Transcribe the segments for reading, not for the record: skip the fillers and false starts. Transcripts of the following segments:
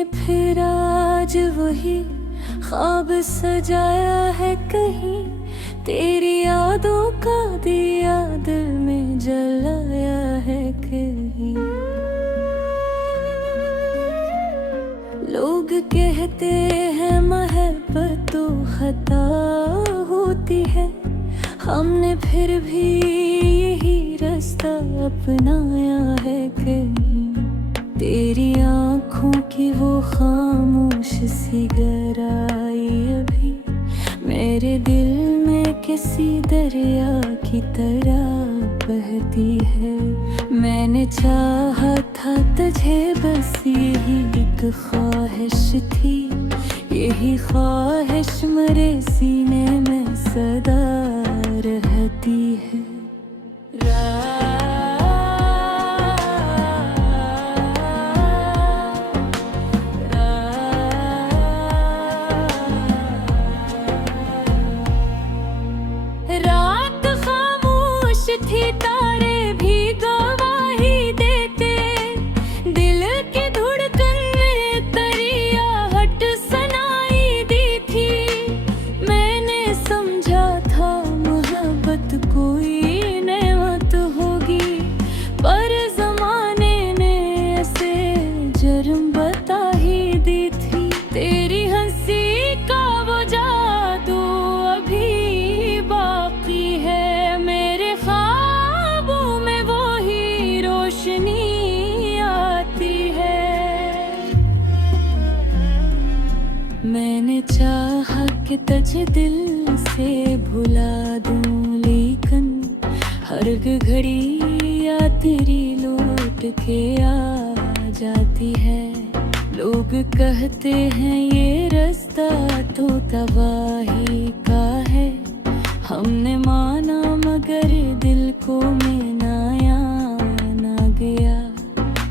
मैंने फिर आज वही ख्वाब सजाया है कहीं, तेरी यादों का दिया दिल में जलाया है कहीं। लोग कहते हैं मोहब्बत तो खता होती है, हमने फिर भी यही रास्ता अपनाया है कहीं। तेरी आँखों की वो खामोश सी गहराई अभी मेरे दिल में किसी दरिया की तरह बहती है। मैंने चाहा था तुझे बस यही एक ख्वाहिश थी, यही ख्वाहिश मेरे सीने में सदा रहती है। रात खामोश थी, तारे भी गवाही देते, दिल की धड़कन में तरियाहट सुनाई दी थी। मैंने समझा था मोहब्बत कोई नेमत होगी, पर ज़माने ने ऐसे जुर्म बता ही दी थी। तेरी हंसी का वो जादू अभी बाकी है, मेरे ख्वाबों में वो ही रोशनी आती है। मैंने चाहा कि तुझे दिल से भुला दूं, लेकिन हर घड़ी या तेरी लौट के आ जाती है। लोग कहते हैं ये रास्ता तो तबाही का है, हमने माना मगर दिल को मनाया ना गया।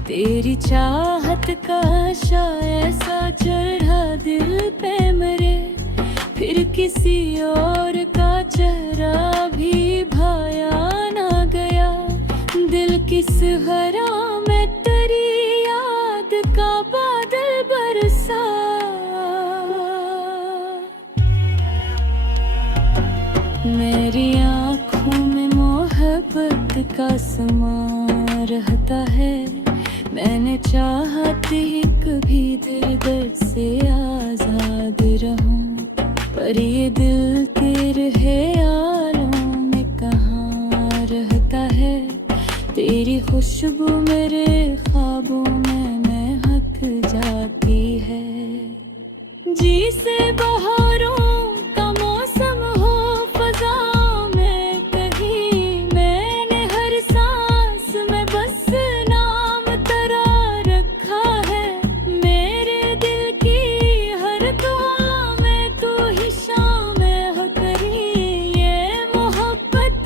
तेरी चाहत का आशा ऐसा चढ़ा दिल पे मेरे, फिर किसी और का चेहरा भी भाया ना गया। दिल किस हरा में तेरी याद का बादल बरसा, मेरी आँखों में मोहब्बत का समा रहता है। मैंने चाहा थी कभी दिल दर्द से आजाद रहूं, पर ये दिल तेरे ख्यालों में कहाँ रहता है। तेरी खुशबू मेरे ख्वाबों में महक जाती है। जी से बहारों का मौसम हो फजा में कहीं, मैंने हर सांस में बस नाम तेरा रखा है। मेरे दिल की हर दुआ में तू ही शामिल हो करी, ये मोहब्बत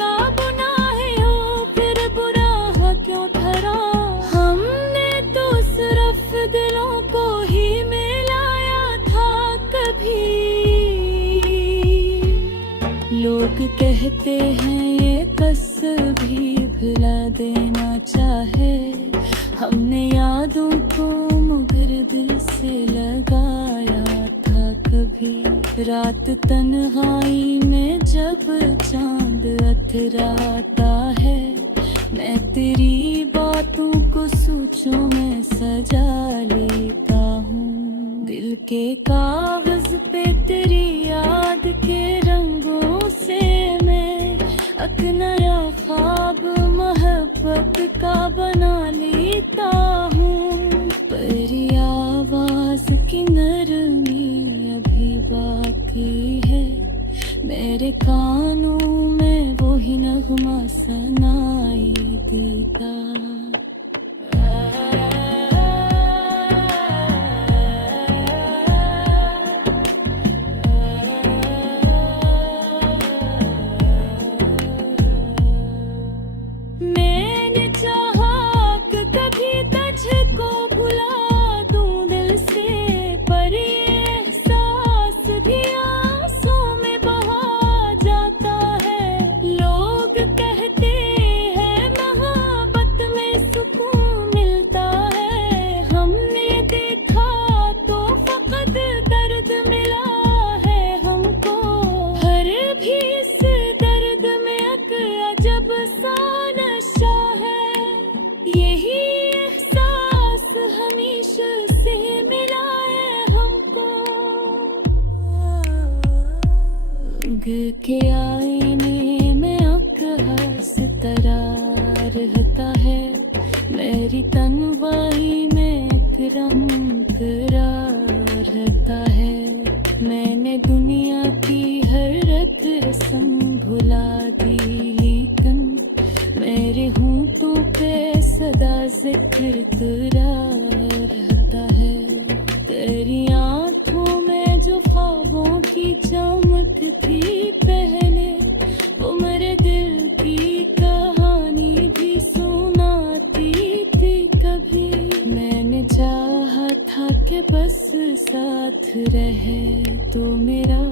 का गुनाह हो फिर बुरा है क्यों ठहरा। हमने तो सिर्फ दिलों को ही मिलाया था कभी। लोग कहते हैं ये कसर भी भुला देना चाहे, हमने यादों को मगर दिल से लगाया था कभी। रात तन्हाई में जब चांद अथराता है, मैं तेरी बातों को सोचों में सजा लेता हूँ। दिल के कागज पे तेरी याद के रंगों से मैं एक नया ख्वाब मोहब्बत का बना लेता हूँ। पर आवाज की नरमी अभी बाकी है, मेरे कानों में वो ही नगमा सुनाई देता। मैंने चाहा कि कभी तुझको भुला दूं दिल से, पर ये एहसास भी आंसू में बहा जाता है। लोग कहते हैं मोहब्बत में के आईने में आँख सितारा रहता है, मेरी तन्वाई में एक रंग रहता है। मैंने दुनिया की हर रस्म भुला दी, लेकिन मेरे होंठों पे सदा जिक्र तेरा रहता है। तेरी आँखों में जो ख्वाबों की चमक थी पहले, वो मेरे दिल की कहानी भी सुनाती थी कभी। मैंने चाहा था कि बस साथ रहे तो मेरा,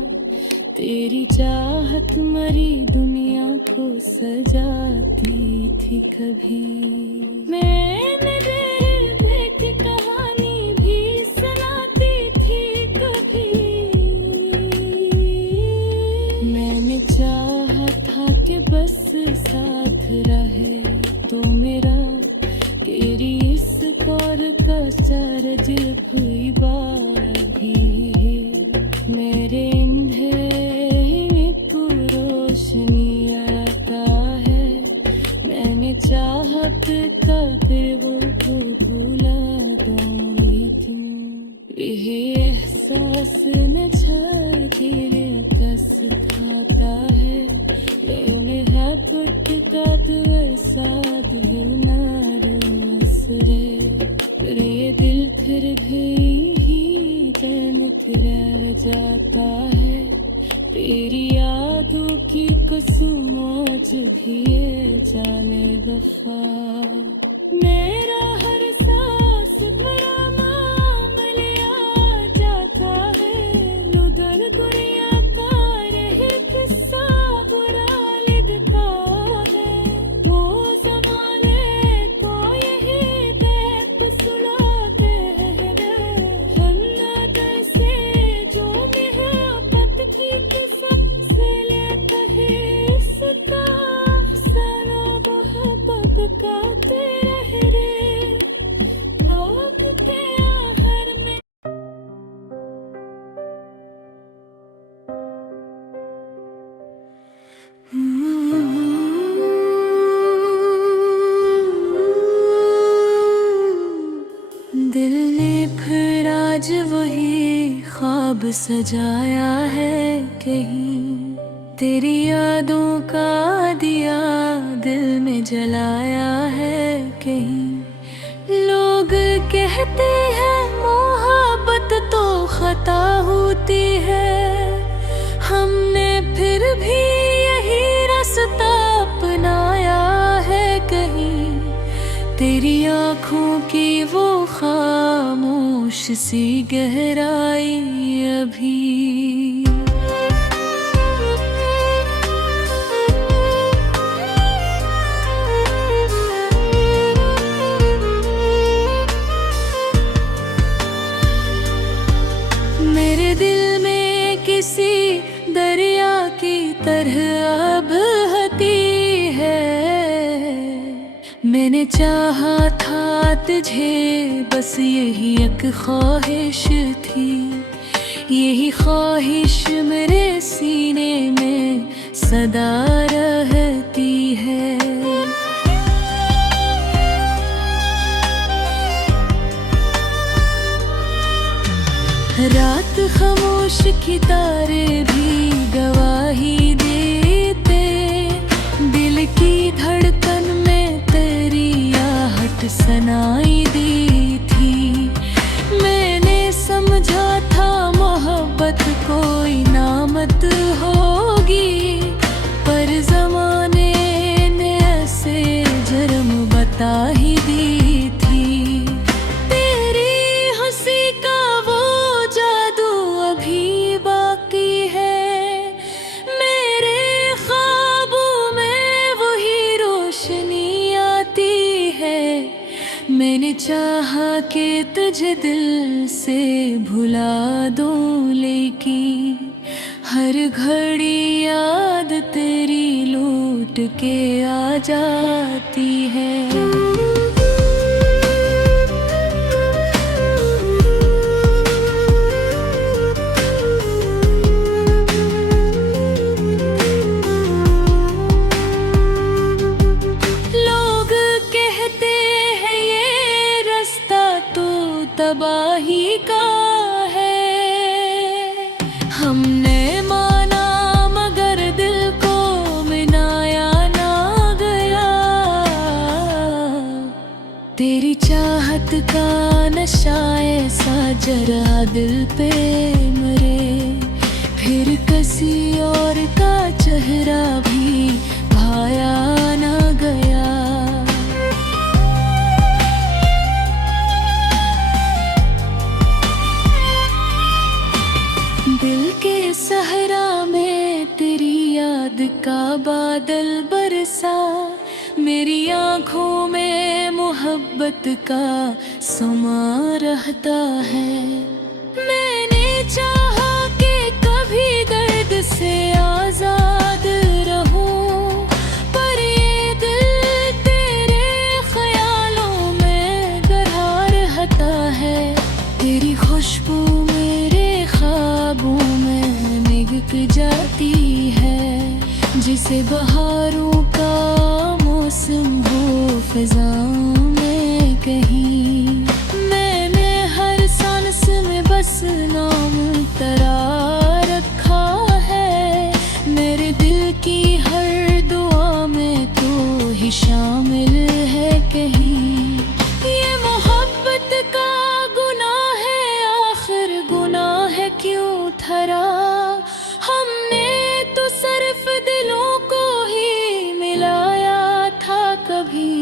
तेरी चाहत मरी दुनिया को सजाती थी कभी। मैंने देख की कहानी भी सुनाती थी कभी। मैंने चाहा था कि बस साथ रहे तो मेरा, तेरी इस कौर का सरज कोई बात भी मेरे को रोशनी आता है। मैंने चाहत का फिर वो भूला दूं, लेकिन ये एहसास न छातीरे कस खाता है। मेरा पटता तो ऐसा दिल नाराज रे, ये दिल फिर भी जन्नत रह जाता है। तेरी यादों की कसम आज भी ये जाने वफा। मेरा हर सांस मेरा नाम लिया जाता है, उधर दुनिया का रहे किस्सा बुरा लगता है। वो ज़माने को यही देख सुनाते हैं, जन्नत से जो मोहब्बत की किस्म से लेता है इसका सना मोहब्बत का तेरे रे लोग के आहर में। दिल ने फिर आज वही ख्वाब सजाया है कहीं, तेरी यादों का दिया दिल में जलाया है कहीं। लोग कहते हैं मोहब्बत तो खता होती है, हमने फिर भी यही रास्ता अपनाया है कहीं। तेरी आँखों की वो खामोश सी गहराई अभी। मेरे दिल में किसी दरिया की तरह अब बहती है। मैंने चाहा था तुझे बस यही एक ख्वाहिश थी, यही ख्वाहिश मेरे सीने में सदा रहती है। रात खामोश की तारे भी गवाही देते, दिल की धड़कन में तेरी आहट सुनाई दी थी। मैंने समझा था मोहब्बत कोई नामत होगी, पर ज़माने ने ऐसे जुर्म बता ही दी थी। तेरी हंसी का वो जादू अभी बाकी है, मेरे ख्वाबों में वही रोशनी आती है। मैंने चाहा कि तुझे दिल से भुला दूं, लेकिन हर घड़ी याद तेरी लौट के आ जाती है। का है। हमने माना मगर दिल को मनाया ना गया। तेरी चाहत का नशा ऐसा जरा दिल पे मरे, फिर किसी और का चेहरा भी भाया ना गया। दिल के सहरा में तेरी याद का बादल बरसा, मेरी आँखों में मोहब्बत का समा रहता है। मैंने चाहा कि कभी दर्द से आजाद रहूं, पर ये दिल तेरे ख्यालों में गरा रहता है। तेरी खुशबू मेरे ख्वाबों में निगक जाती है, जिसे बहारों का मौसम हो फिजाओं में कहीं। मैंने हर सांस में बस नाम तेरा रखा है, मेरे दिल की हर दुआ में तू ही शामिल है कहीं। ये मोहब्बत का गुनाह है, आखिर गुनाह है क्यों ठहरा। हमने तो सिर्फ दिलों को ही मिलाया था कभी।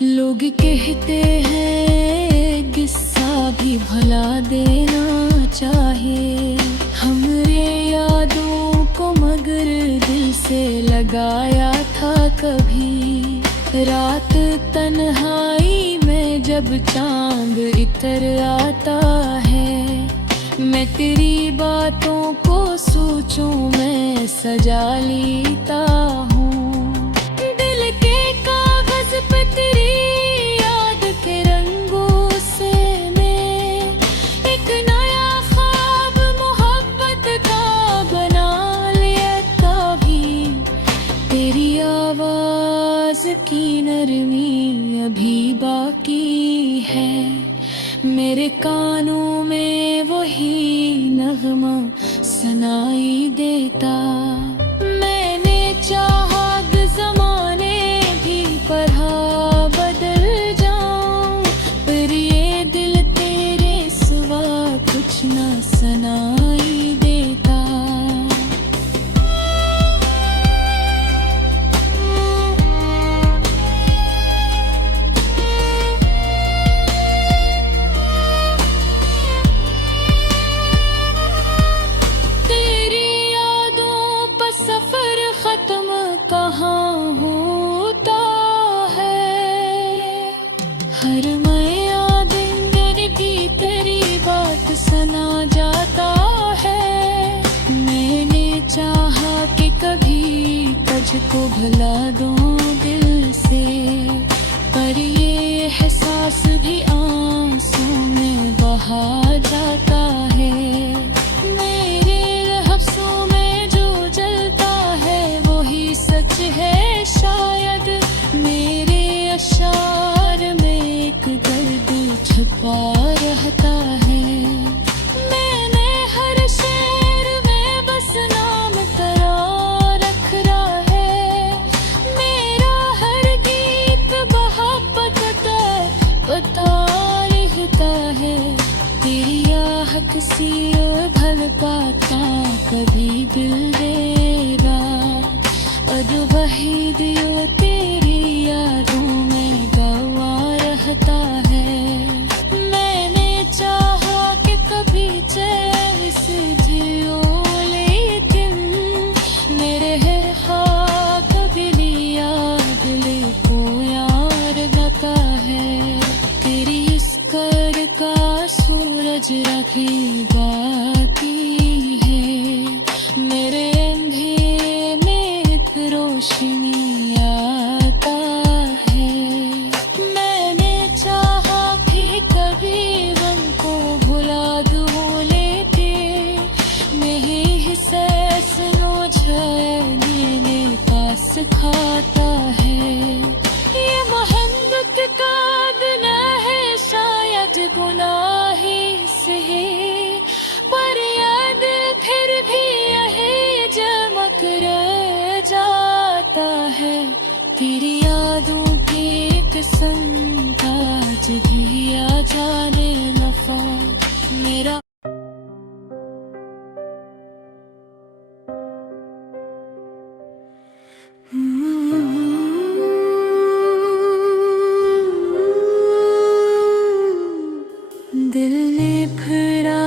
लोग कहते हैं किस्सा भी भुला देना चाहिए हमरे यादों को, मगर दिल से लगाया था कभी। रात तन्हाई में जब चांद इतर आता है, मैं तेरी बातों को सोचूं मैं सजा लेता हूँ। दिल के कागज पे तेरी याद के रंगों से मैं एक नया ख्वाब मोहब्बत का बना लेता भी। तेरी आवाज की नरमी अभी बाकी है, मेरे कानों में वही नगमा सुनाई देता। मैंने चाहा कि ज़माने भी पढ़ा बदल जाऊं, पर ये दिल तेरे सिवा कुछ ना सुनाई देता। सफर खत्म कहाँ होता है, हर नया दिन भी तेरी बात सुना जाता है। मैंने चाहा कि कभी तुझको भुला दूं दिल से, पर ये एहसास भी आंसू में बहा जाता है। मेरे लफ्ज़ों में जो जलता है वही सच है शायद, मेरे अशार में एक दर्द छुपा रहता है। मैंने हर शेर में बस नाम तेरा रख रहा है, मेरा हर गीत मोहब्बत का बता लिखता है। तेरी आहट सी भल पाता कभी दिल देगा, अद वही दियो तेरी यादों में गवा रहता है। मैंने चाहा कि कभी चैन से जियो, लेकिन मेरे है ख्वाब कभी लिया दिल को यार बका है। तेरी इस कर का सूरज रखे बाकी है, मेरे अंधेरे में एक रोशनी आता है। मैंने चाहा कि कभी गम को भुला दूं, लेके नहीं हिस्से सुनो मेरे पास खाता है। ये मोहब्बत का गुनाह है शायद गुनाह ही सही।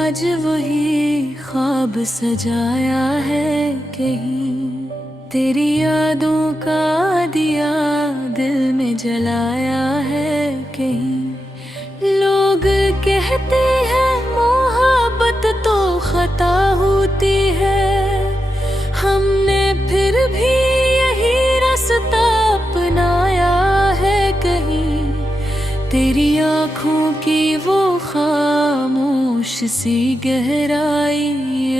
आज वही ख्वाब सजाया है कहीं, तेरी यादों का दिया दिल में जलाया है कहीं। लोग कहते हैं मोहब्बत तो खता होती है, हमने फिर भी यही रास्ता अपनाया है कहीं। तेरी आँखों की वो खामोश सी गहराई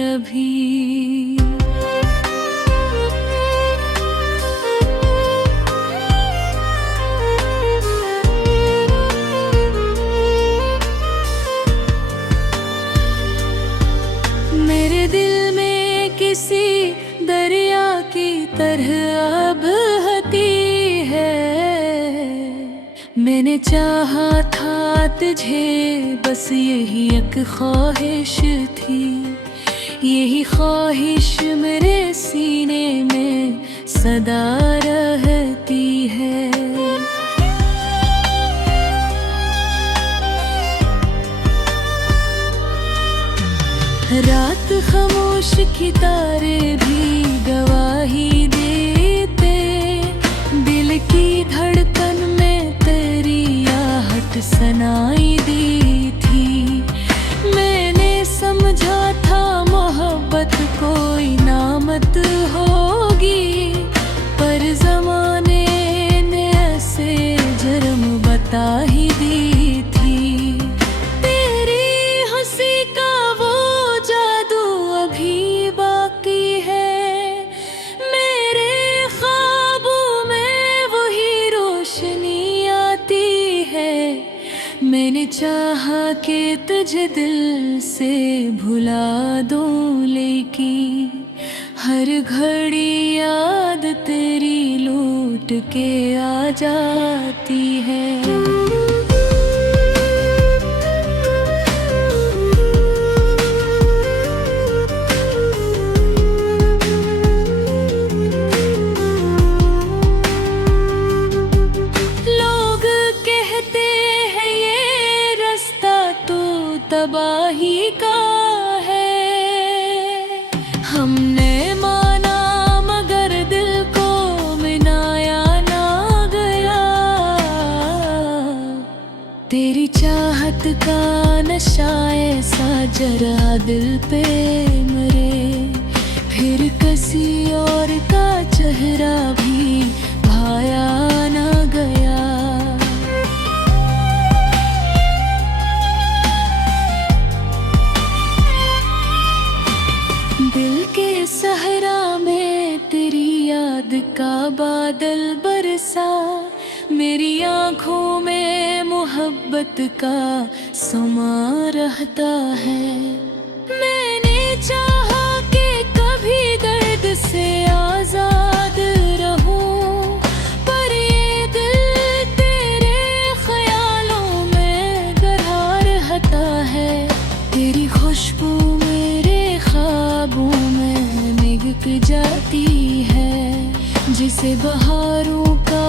अभी। मेरे दिल में किसी दरिया की तरह अब बहती है, मैंने चाहा था तुझे बस यही एक ख्वाहिश थी, यही ख्वाहिश मेरे सीने में सदा रहती है। रात खामोश की तारे भी गवाही देते, दिल की धड़कन में तेरी आहट सुनाई दी थी। मैंने समझा था मोहब्बत कोई नामत होगी, पर ज़माने ने ऐसे जुर्म बता ही दी थी। तेरी हंसी का वो जादू अभी बाकी है, मेरे ख्वाबों में वही रोशनी आती है। मैंने चाहा कि तुझे दिल से भुला दूं, लेकिन हर घड़ी याद तेरी लौट के आ जाती है। तबाही का है, हमने माना मगर दिल को मनाया ना गया। तेरी चाहत का नशा ऐसा जरा दिल पे मरे, फिर किसी और का चेहरा भी भाया ना गया। दिल के सहरा में तेरी याद का बादल बरसा, मेरी आँखों में मोहब्बत का समा रहता है। मैंने चाहा कि कभी दर्द से आजाद रहूं, पर ये दिल तेरे ख्यालों में गहरा रहता है। तेरी खुशबू मेरे ख्वाबों में महक जाती है, जिसे बहारों का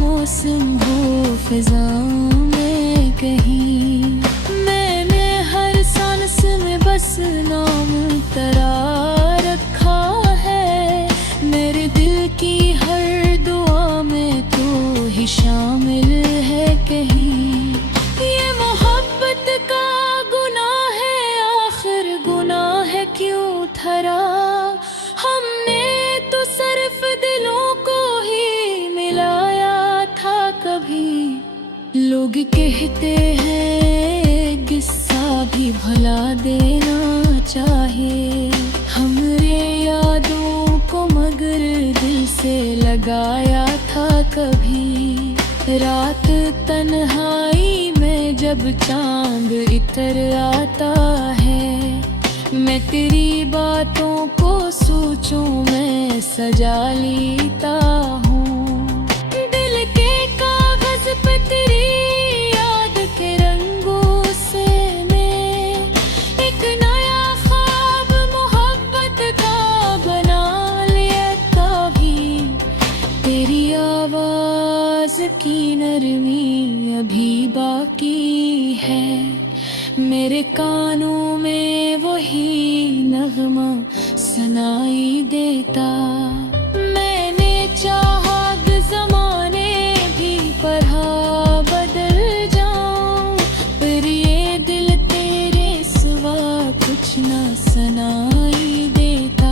मौसम हो फिजाओं में कहीं। मैंने हर सांस में बस नाम तेरा रखा है, मेरे दिल की हर दुआ में तू ही शामिल है कहीं। ये मोहब्बत का गुनाह है, आखिर गुनाह है क्यों ठहरा, हमने तो सिर्फ दिलों को ही मिलाया था कभी। लोग कहते हैं किस्सा भी भुला देना चाहिए, हमरे यादों को मगर दिल से लगाया था कभी। रात तन्हाई में जब चांद इतर आता है, मैं तेरी बातों को सोचूं मैं सजा लेता हूँ। दिल के कागज पे तेरी याद के रंगों से मैं एक नया ख्वाब मोहब्बत का बना लेता भी। तेरी आवाज की नरमी अभी बाकी है, मेरे कानों में वही नगमा सुनाई देता। मैंने चाहा कि ज़माने भी पढ़ा बदल जाऊं, पर ये दिल तेरे सिवा कुछ ना सुनाई देता।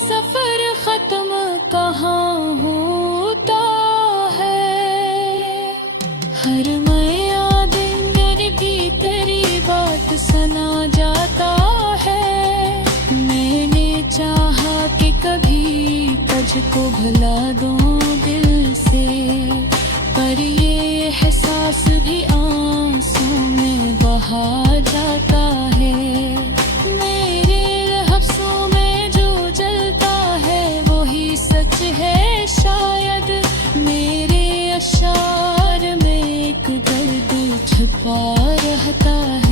सफर खत्म कहाँ होता है, हर नया दिन भी तेरी बात सुना जाता है। मैंने चाहा कि कभी तुझको भुला दूं दिल से, पर ये एहसास भी आंसू में बहा जाता है। मेरे लफ्ज़ों में सच है शायद, मेरे अशार में एक दर्द छुपा रहता है।